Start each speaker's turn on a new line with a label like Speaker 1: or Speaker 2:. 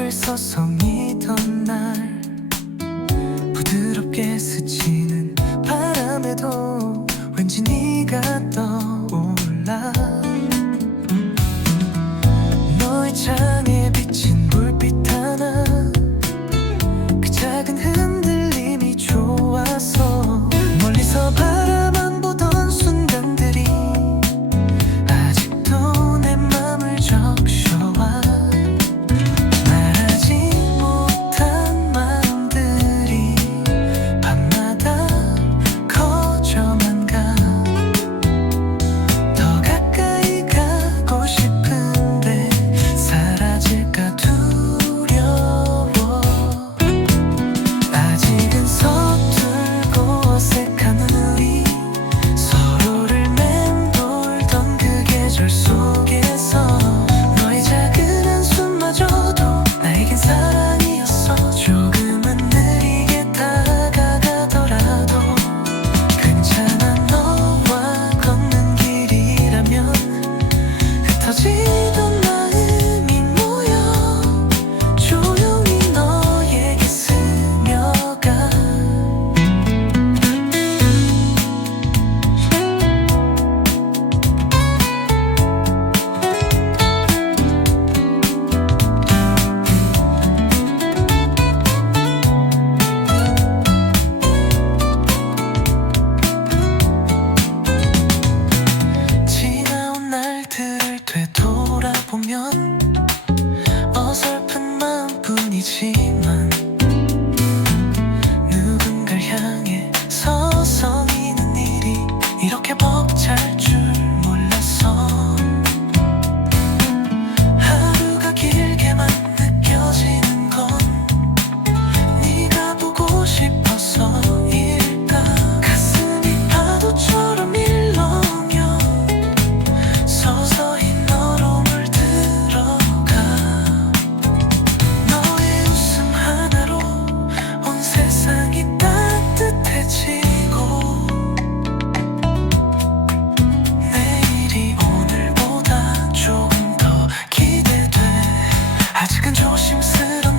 Speaker 1: 햇살 서성이던 날 부드럽게 스치는 바람에도 왠지 네가 떠 情丝